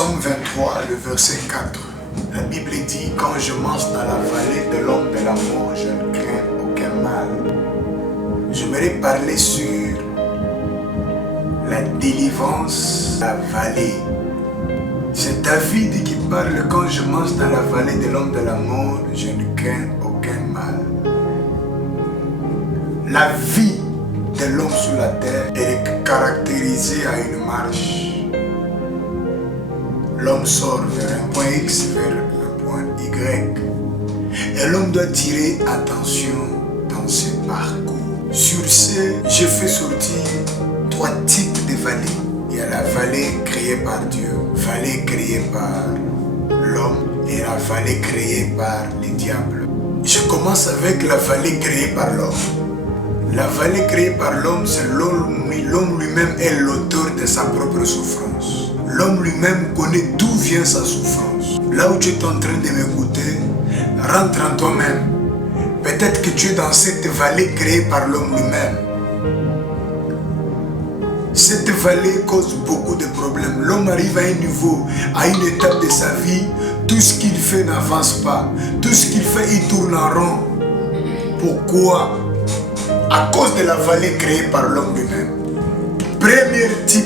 Psaume 23, le verset 4. La Bible dit, quand je marche dans la vallée de l'ombre de la mort, je ne crains aucun mal. J'aimerais parler sur la délivrance, la vallée. C'est David qui parle, quand je marche dans la vallée de l'ombre de la mort, je ne crains aucun mal. La vie de l'homme sur la terre est caractérisée à une marche. L'homme sort vers un point X, vers un point Y. Et l'homme doit tirer attention dans ses parcours. Sur ce, je fais sortir 3 types de vallées. Il y a la vallée créée par Dieu, vallée créée par l'homme et la vallée créée par les diables. Je commence avec la vallée créée par l'homme. La vallée créée par l'homme, c'est l'homme lui-même est l'auteur de sa propre souffrance. L'homme lui-même connaît d'où vient sa souffrance. Là où tu es en train de m'écouter, rentre en toi-même. Peut-être que tu es dans cette vallée créée par l'homme lui-même. Cette vallée cause beaucoup de problèmes. L'homme arrive à un niveau, à une étape de sa vie, tout ce qu'il fait n'avance pas. Tout ce qu'il fait, il tourne en rond. Pourquoi? À cause de la vallée créée par l'homme lui-même. Premier type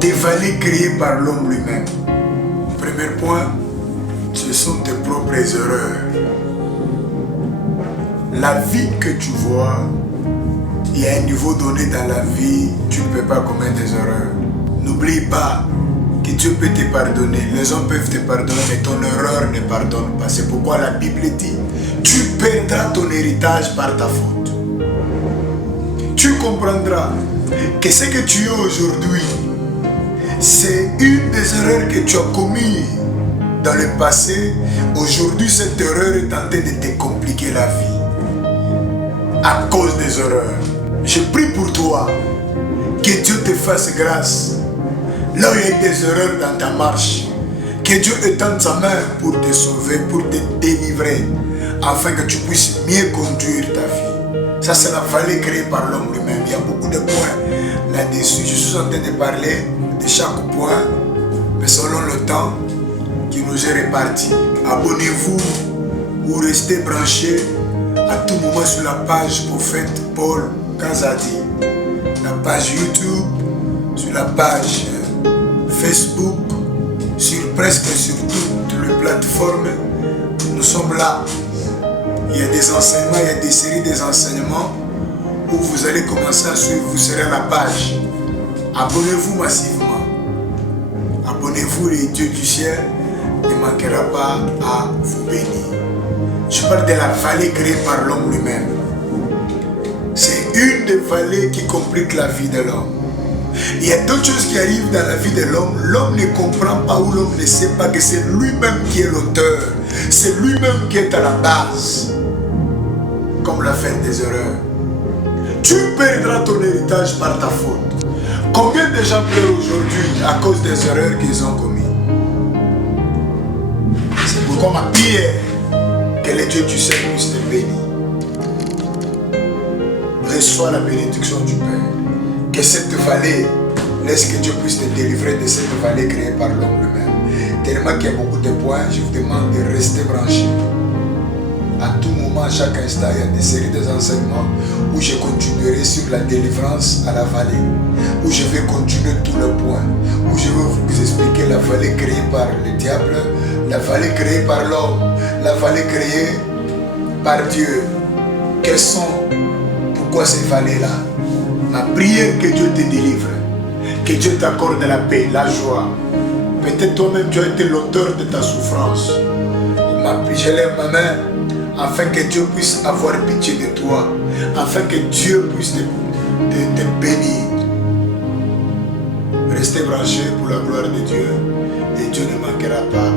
de vallée créée par l'homme lui-même. Premier point, ce sont tes propres erreurs. La vie que tu vois, il y a un niveau donné dans la vie, tu ne peux pas commettre des erreurs. N'oublie pas que Dieu peut te pardonner. Les hommes peuvent te pardonner, mais ton erreur ne pardonne pas. C'est pourquoi la Bible dit, tu perdras ton héritage par ta faute. Tu comprendras que ce que tu es aujourd'hui, c'est une des erreurs que tu as commises dans le passé. Aujourd'hui, cette erreur est en train de te compliquer la vie à cause des erreurs. Je prie pour toi, que Dieu te fasse grâce. Là où il y a des erreurs dans ta marche, que Dieu étende sa main pour te sauver, pour te délivrer, afin que tu puisses mieux conduire ta vie. Ça, c'est la vallée créée par l'homme lui-même. Il y a beaucoup de points là-dessus. Je suis en train de parler de chaque point, mais selon le temps qui nous est réparti. Abonnez-vous ou restez branchés à tout moment sur la page Prophète Paul Kazadi, la page YouTube, sur la page Facebook, presque sur toutes les plateformes. Nous sommes là. Il y a des enseignements, il y a des séries des enseignements où vous allez commencer à suivre, vous serez à la page. Abonnez-vous massivement. Abonnez-vous et Dieu du ciel ne manquera pas à vous bénir. Je parle de la vallée créée par l'homme lui-même. C'est une des vallées qui complique la vie de l'homme. Il y a d'autres choses qui arrivent dans la vie de l'homme. L'homme ne comprend pas ou l'homme ne sait pas que c'est lui-même qui est l'auteur. C'est lui-même qui est à la base. Comme l'affaire des erreurs. Tu perdras ton héritage par ta faute. Combien de gens pleurent aujourd'hui à cause des erreurs qu'ils ont commises? C'est pourquoi ma prière, que le Dieu du ciel puisse te bénir. Reçois la bénédiction du Père. Que cette vallée, laisse que Dieu puisse te délivrer de cette vallée créée par l'homme lui-même. Tellement qu'il y a beaucoup de points, je vous demande de rester branchés. À tout moment, à chaque instant, il y a des séries des enseignements où je continuerai sur la délivrance à la vallée, où je vais continuer tous les points, où je vais vous expliquer la vallée créée par le diable, la vallée créée par l'homme, la vallée créée par Dieu. Quelles sont, pourquoi ces vallées-là? Ma prière, que Dieu te délivre, que Dieu t'accorde la paix, la joie. Peut-être toi-même tu as été l'auteur de ta souffrance. Je lève ma main afin que Dieu puisse avoir pitié de toi, afin que Dieu puisse te bénir. Restez branchés pour la gloire de Dieu et Dieu ne manquera pas